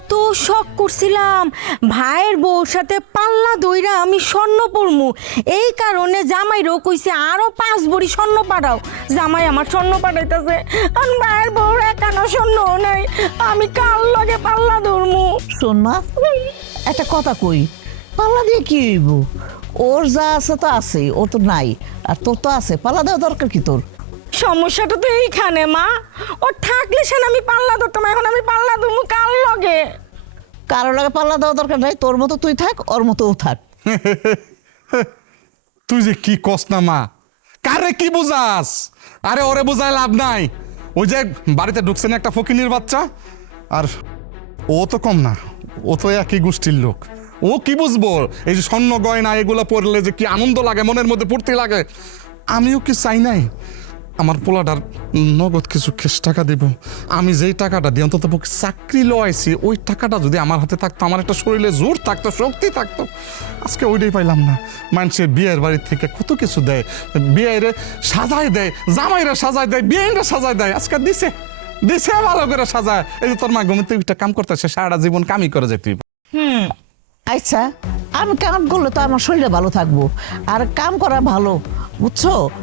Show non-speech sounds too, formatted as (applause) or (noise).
কত শখ করছিলাম। ভাইয়ের বউর সাথে পাল্লা দইরা আমি স্বর্ণ পরমু। এই কারণে জামাইরও কইছে আরও পাঁচ বড়ি স্বর্ণ পাঠাও। জামাই আমার স্বর্ণ পাঠাইতেছে আর ভাইয়ের বউর একানো স্বর্ণ নাই। আমি কাল লগে পাল্লা ধরমু? শোন মা একটা কথা কই পাল্লা দিয়ে কি হইব? ওর যা আছে তো আছে ও তো নাই। আর তোর তো আছে পাল্লা দেওয়া দরকার কি তোর? সমস্যাটা তো এইখানে মা। ও থাকলে সেন আমি পাল্লা ধরতাম এখন আমি কারও লাগে পাল্লা দেওয়া দরকার নাই, তোর মতো তুই থাক, ওর মতো থাক। (laughs) তুই যে কি কস না মা? কারে কি বুঝাস? আরে ওরে বুঝায় লাভ নাই। ওই যে বাড়িতে ঢুকছে না একটা ফকিনির বাচ্চা, আর ও তো কম না, ও তো একই গোষ্ঠীর লোক। ও কি বুঝব? এই যে স্বর্ণ গয়না, এগুলো পড়লে যে কি আনন্দ লাগে, মনের মধ্যে ফুর্তি লাগে। আমিও কি চাই নাই? আমার পোলাটার নগদ কিছু খেস টাকা দিব। আমি যেই টাকাটা দিই, অন্তত চাকরি লওয়াইছি, ওই টাকাটা যদি আমার হাতে থাকতো, আমার একটা শরীরে জোর থাকতো, শক্তি থাকতো, আজকে ওইটাই পাইলাম না। মানুষের বিয়ের বাড়ির থেকে কত কিছু দেয়, বিয়ের সাজায় দেয়, জামাইরা সাজায় দেয় বিয়েরা সাজায় দেয়, আজকে দিছে দিছে ভালো করে সাজায়। এই যে তোর মা ঘুমিতে একটা কাম করতেছে, সারাটা জীবন কামই করে যেতে আচ্ছা আমি কাম করলে তো আমার শরীরে ভালো থাকব, আর কাম করা ভালো, বুঝছ?